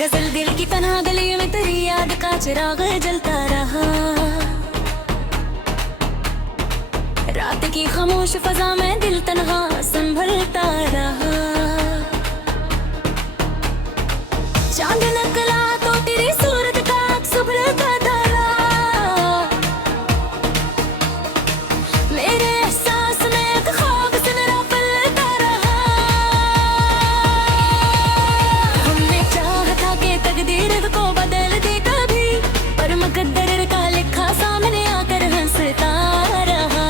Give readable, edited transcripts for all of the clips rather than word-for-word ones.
गजल दिल की तन्हा गली में तेरी याद का चिराग जलता रहा। रात की खामोश फजा में दिल तन्हा संभलता रहा। चांद निकला तो तेरी सूरत का अक्स उभरता तारा। मेरे एहसास में एक ख्वाब सुनहरा पलता रहा। हमने चाहा था कि तकदीर को बदल दे कभी, पर मुकद्दर का लिखा सामने आकर हंसता रहा।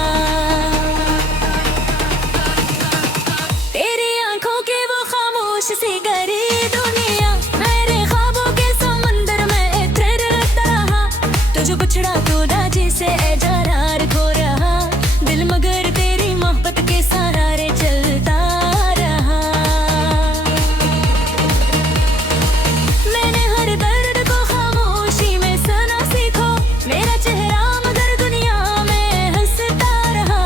तेरी आंखों की वो खामोश सी गहरी दुनिया, मेरे ख्वाबों के समंदर में तैरता रहा। तुझे बिछड़ा तो दाजी से जरार खो रहा, दिल मगर तेरी मोहब्बत के सहारे चलता रहा। मैंने हर दर्द को खामोशी में सुना सीखो, मेरा चेहरा मगर दुनिया में हंसता रहा।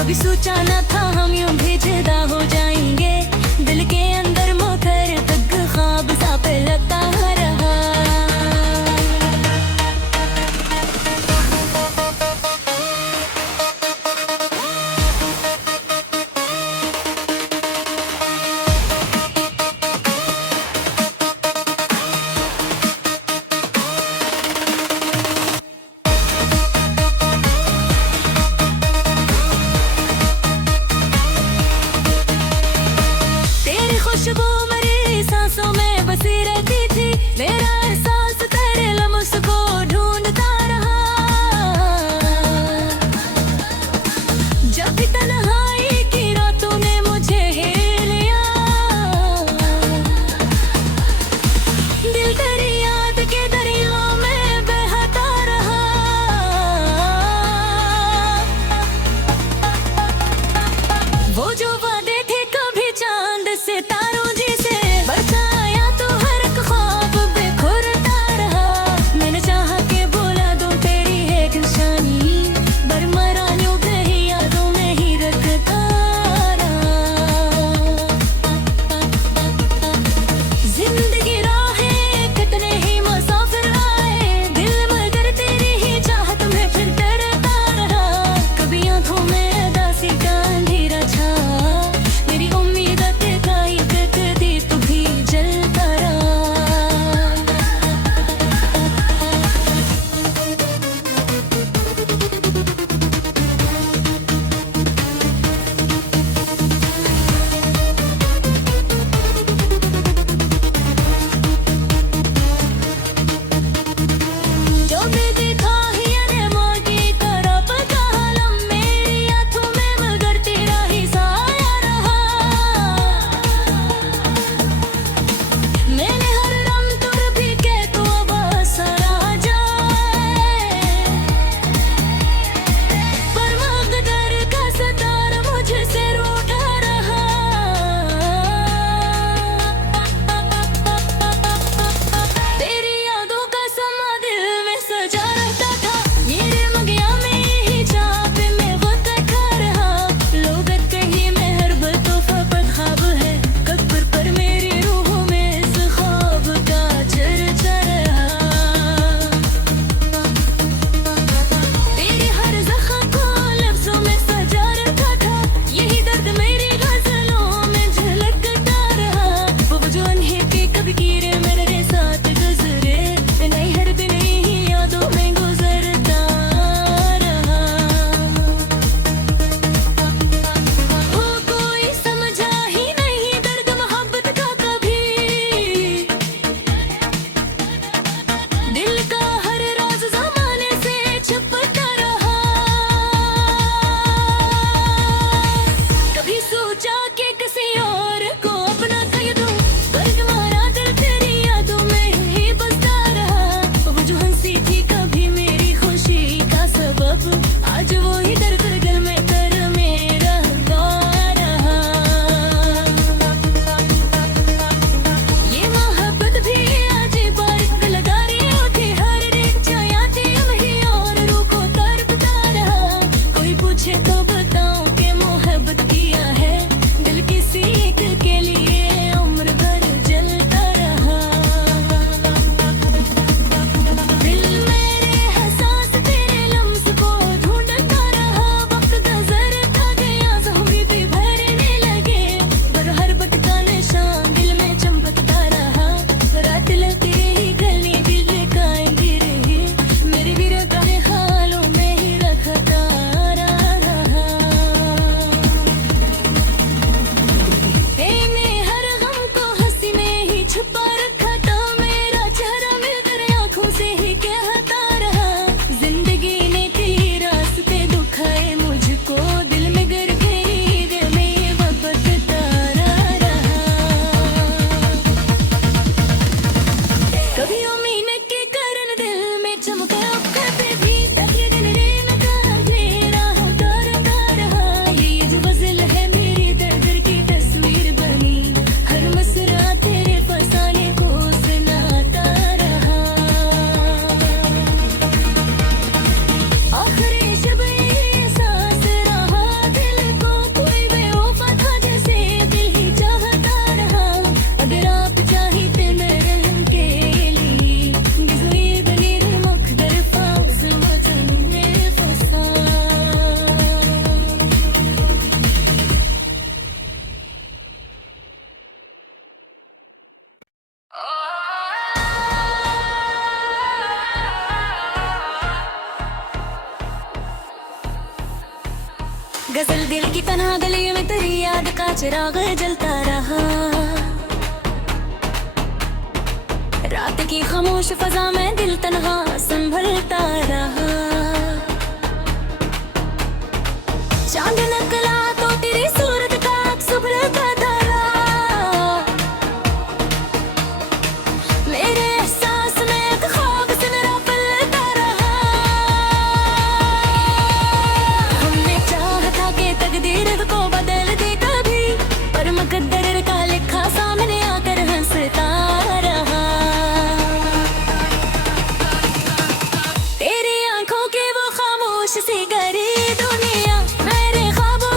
कभी सोचा न था हम यूं भी जुदा हो जाएंगे, दिल के अंदर मोकर तक ख्वाब सा फैलता रहा। तेरी खुशबू मेरी सांसों में बसी रहती थी, मेरा एहसास तेरे लम्हों को ढूंढता रहा। जब भी तन्हाई की रातों ने मुझे घेर लिया, दिल तेरी याद के दरिया में बहता रहा। वो जो वादे थे कभी चांद सितारों जैसे, बरसाया तो हर एक ख्वाब बिखरता रहा। मैंने चाहा कि भुला दूं तेरी एक निशानी, पर मरा यूं कहीं यादों में ही रखता रहा। जिंदगी राहें कितने ही मुसाफिर आए, दिल मगर तेरी ही चाहत में फिर डरता रहा। कभी आंखों में उदासी का अंधेरा छा, मेरी उम्मीद का एक दीप भी जलता रहा। जो भी देखा ही अनमोल की तरफ का आलम, मेरी आंखों में मगर तेरा ही साया रहा। मैंने हर दम तुर भी के तो अब सरा जाए, पर मकदर का सतार मुझसे रूठा रहा। तेरी यादों का समा दिल में सजा रहता था, मेरे मगिया में ही चाप में वक्त खा रहा। लोग कहीं मेहरब तो फकत ख्वाब है, कब्र पर मेरी रूह में इस ख्वाब का चर्चा रहा। तेरी हर ज़ख्म को लफ्ज़ों में सजा रखा था, यही दर्द मेरी गज़लों में झलकता रहा। वो जो अनहेते कभी कीरे मेरे साथ गुज़रे, नहीं हर दिन यही यादों में गुज़रता रहा। वो कोई समझा ही नहीं दर्द मोहब्बत का कभी, दिल का हर राज ज़माने से छुपता रहा। कभी सोचा कि किसी और को अपना कर दूं, पर तुम्हारा दिल तेरी यादों में ही बसता रहा। वो जो हंसी थी कभी मेरी खुशी का सबब, आज वो ही दर्द दिल में कर मेरा रहा। ये मोहब्बत भी अजीब बारिश लगा रही होती, हर एक छाया थी हम ही और रूह को तड़पता रहा। कोई पूछे तो बताऊं कि मोहब्बत किया है, दिल किसी एक के लिए उम्र भर जलता रहा। गजल दिल की तन्हा गली में तेरी याद का चिराग जलता रहा। रात की खामोश फजा में दिल तन्हा संभलता रहा। चांद निकला तो तेरी सूरत का अक्स उभरता तारा। मेरे एहसास में एक ख्वाब सुनहरा पलता रहा। हमने चाहा था कि तकदीर को बदल दे कभी, पर मुकद्दर का लिखा सामने आकर हंसता रहा। तेरी आंखों की वो खामोश सी गहरी दुनिया मेरे ख्वाबों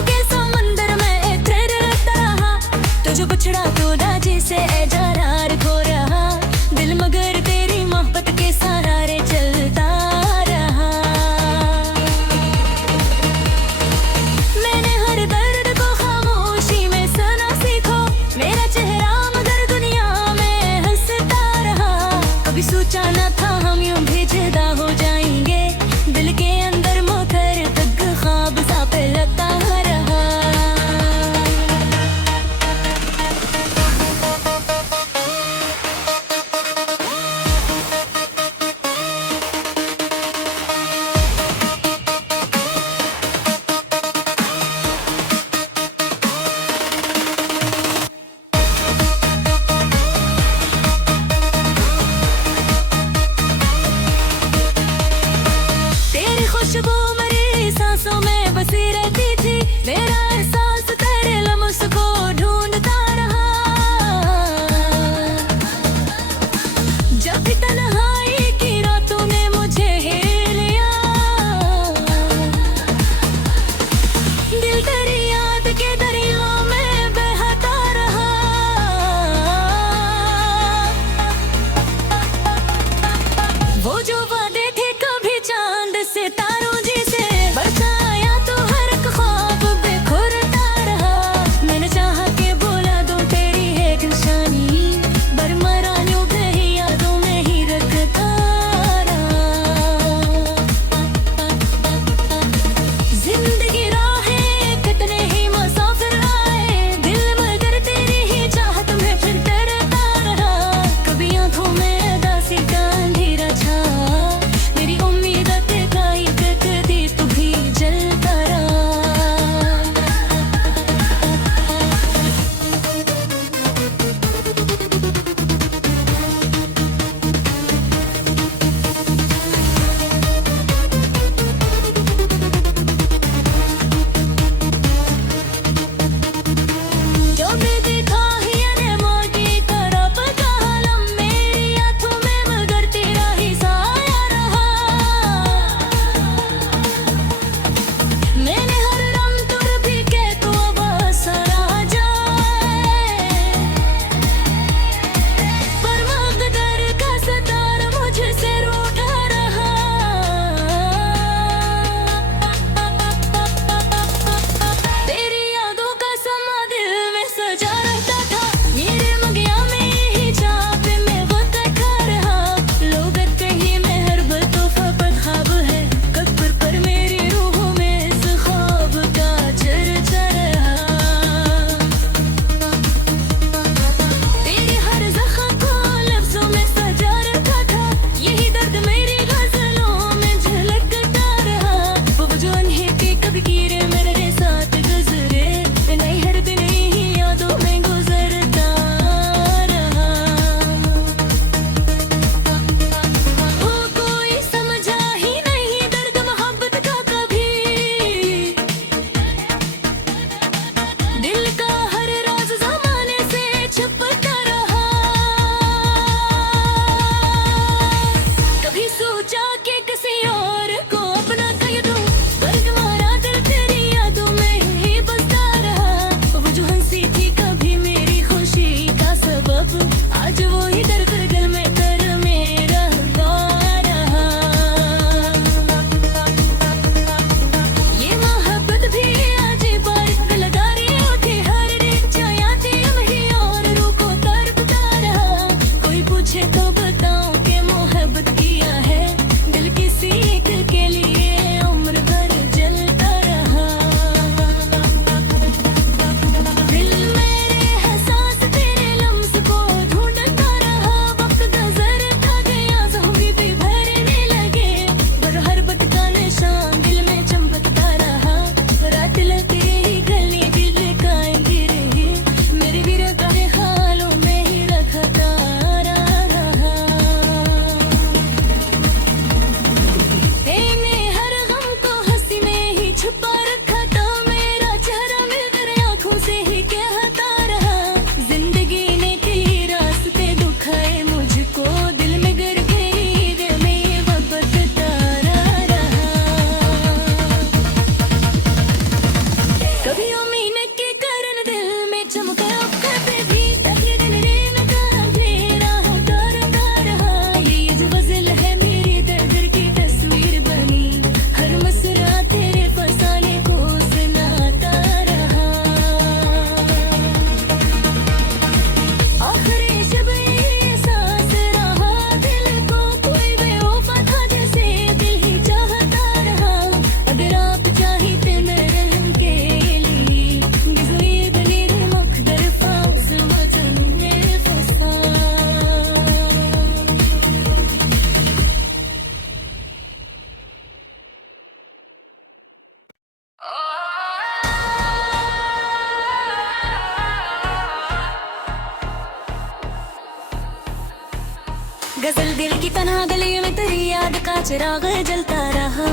गजल दिल की तन्हा गली में तेरी याद का चिराग जलता रहा।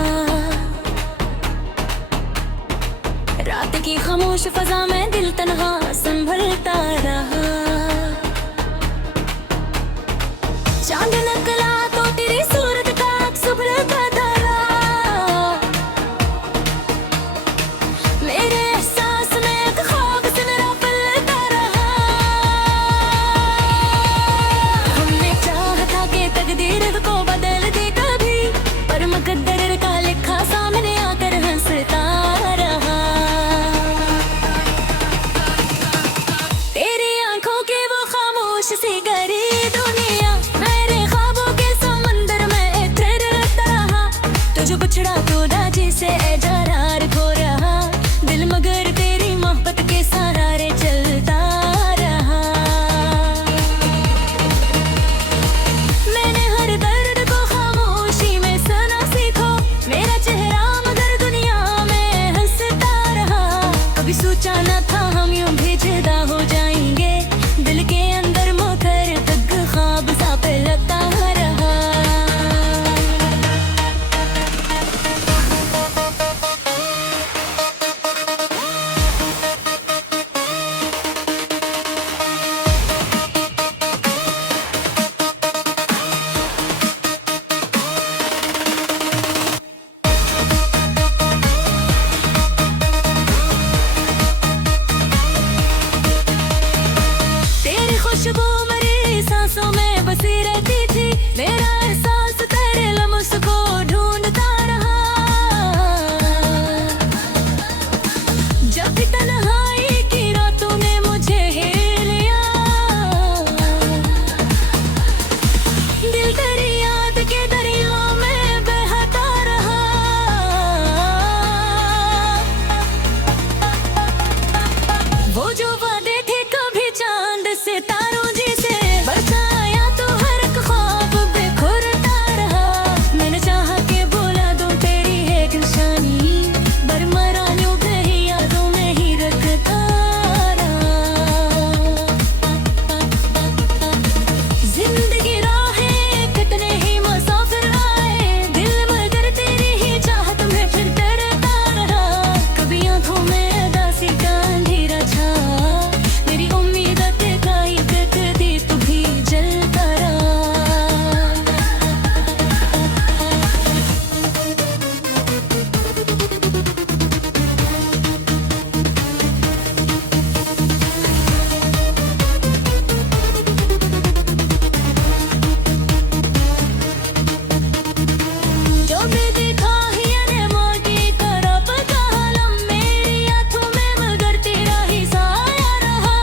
रात की खामोश फजा में दिल तन्हा संभलता रहा। चांद निकला तो तेरी सूरत का सुभलता तारा मेरे एहसास में एक ख्वाब से मेरा पलता रहा। हमने चाहा कि तकदीर को बदल दे कभी, पर मुकद्दर का लिखा सामने आकर हंसता रहा। तेरी आंखों की वो खामोश सी गहरी दुनिया मेरे ख्वाबों के समंदर में तैरता रहा। तुझे बिछड़ा तो राजी से एजारार खो रहा, दिल मगर तेरी मोहब्बत के सहारे चलता रहा। मैंने हर दर्द को खामोशी में सुना सीखो, मेरा चेहरा मगर दुनिया में हंसता रहा। कभी सोचा न था हम यूं भी जुदा हो जाएंगे, दिल के अंदर मुखर तक ख्वाब सा फैलता रहा। तेरी खुशबू मेरी सांसों में बसी रहती थी, मेरा एहसास तेरे लम्हों को ढूंढता रहा। जब भी तन्हाई की रातों ने मुझे घेर लिया, दिल तेरी याद के दरिया में बहता रहा। वो जो वादे थे कभी चांद सितारों जैसे, बरसाया तो हर एक ख्वाब बिखरता रहा। मैंने चाहा कि भुला दूं तेरी एक निशानी, पर मरा यूं कहीं यादों में ही रखता रहा। जिंदगी राहें कितने ही मुसाफिर आए, दिल मगर तेरी ही चाहत में फिर डरता रहा। कभी आंखों में उदासी का अंधेरा छा, मेरी उम्मीद का ही दीप भी जलता रहा। जो भी देखा ही अनमोली करा पता हलम, मेरी आंखों में मगर तेरा ही साया रहा।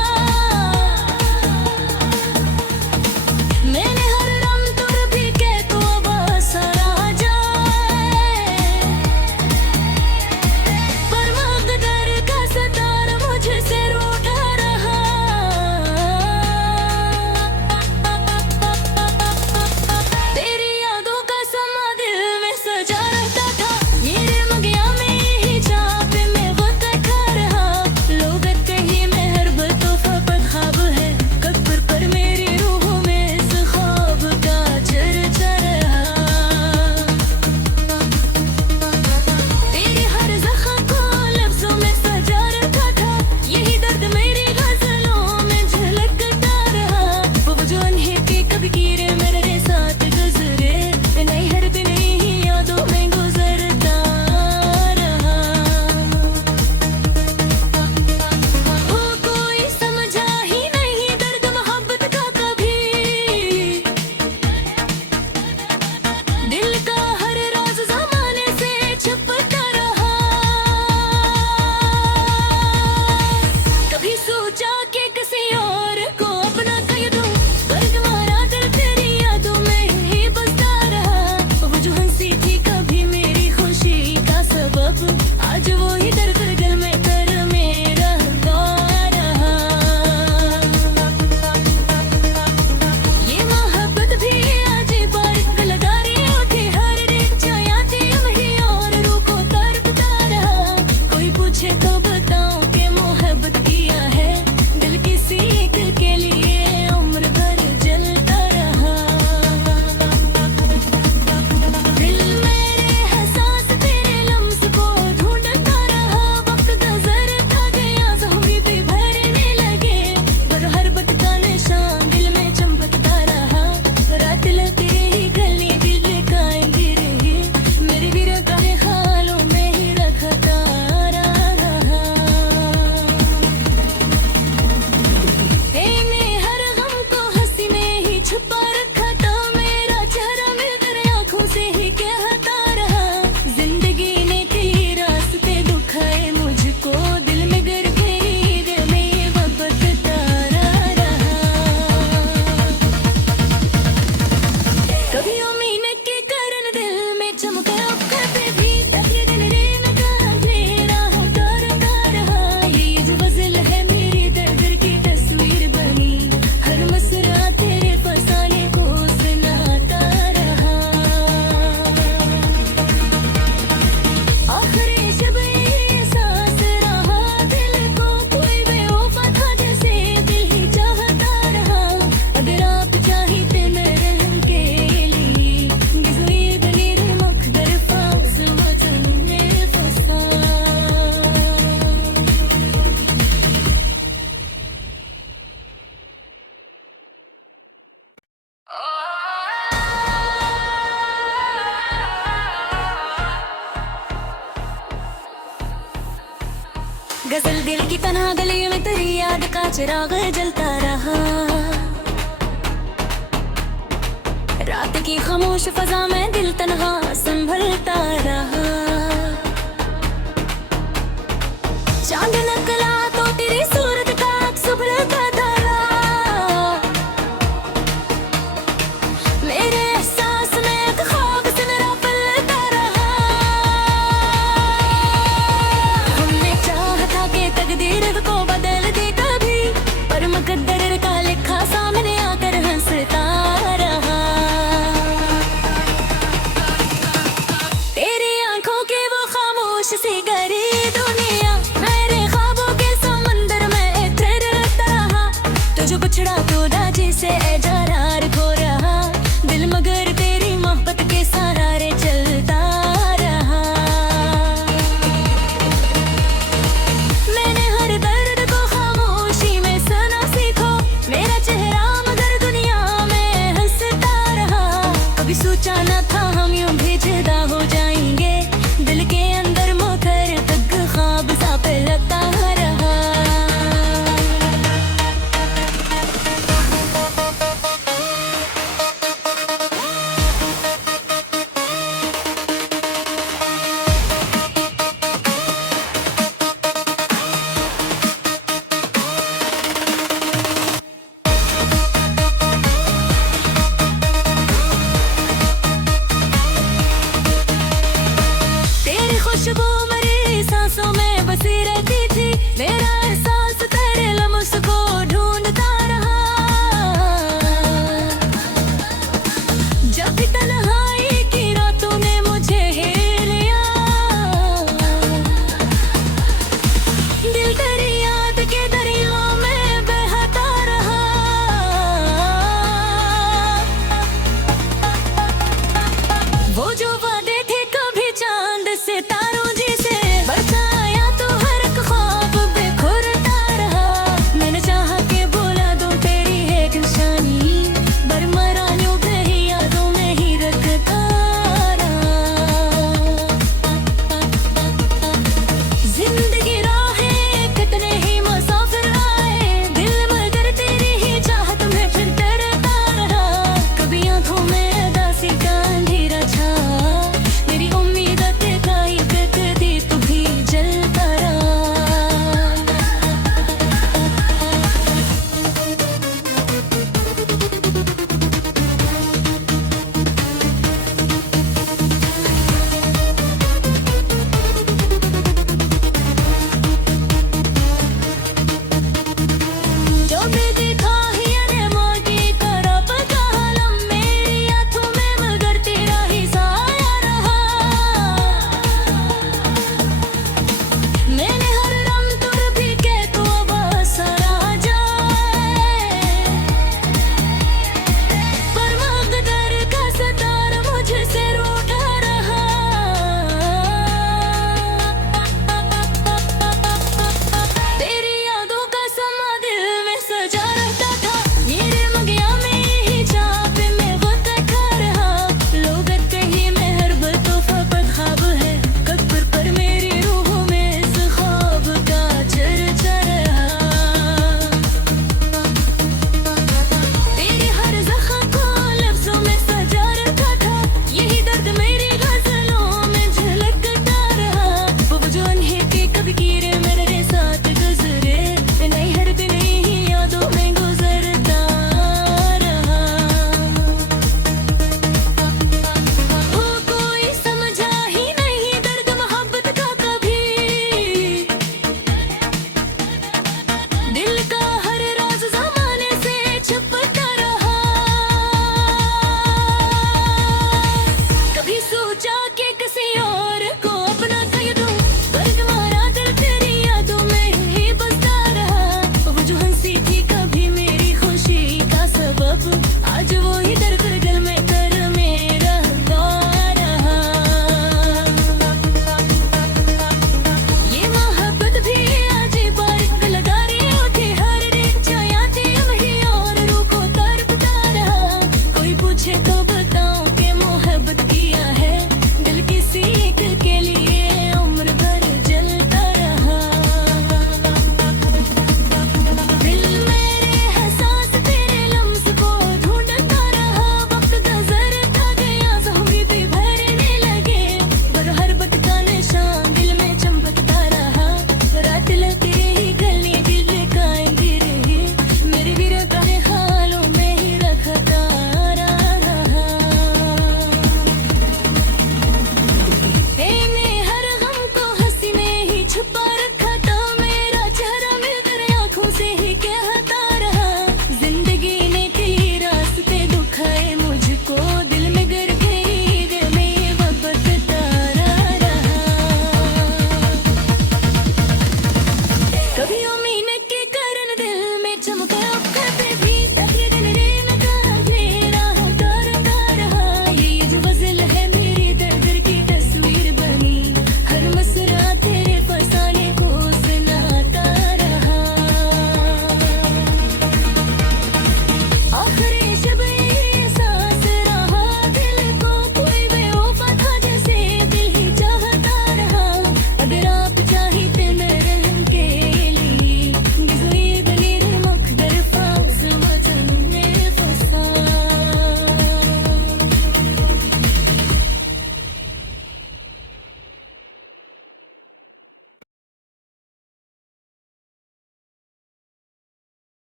मैंने हर रम तुर भी के तो बस आ जाए, पर मकदर का सतार मुझसे रूठा रहा। तेरी यादों का समा दिल में सजा रहता था, मेरे मगिया में ही चाप में वक्त खा रहा। लोग कहीं मेहरब तो फकत ख्वाब है, कब्र पर मेरी रूह में इस ख्वाब का चर्चा रहा। तेरी हर ज़ख्म को लफ्ज़ों में सजा रखा था, यही दर्द मेरी गज़लों में झलकता रहा। वो जो अनहेती कभी कीरे मेरे साथ गुजरे, नहीं हर दिन ही यादों में गुजरता रहा। वो कोई समझा ही नहीं दर्द मोहब्बत का कभी, दिल का हर राज ज़माने से छुपता रहा। कभी सोचा कि किसी और को अपना कह दूं, दर्द मारा दिल तेरी यादों में ही बसता रहा। वो जो हंसी थी कभी मेरी खुशी का सबब, आज वो ही दर्द दिल में कर मेरा रहा। ये मोहब्बत भी अजीब बारिश लगा रही होती, हर रेत छायाती मेरी और रूह को तड़पता रहा। कोई पूछे तो बताऊं कि मोहब्बत किया है, दिल किसी एक के लिए उम्र भर जलता रहा। गजल दिल की तन्हा गली में तेरी याद का चिराग जलता रहा। रात की खामोश फजा में दिल तन्हा संभलता रहा। चांद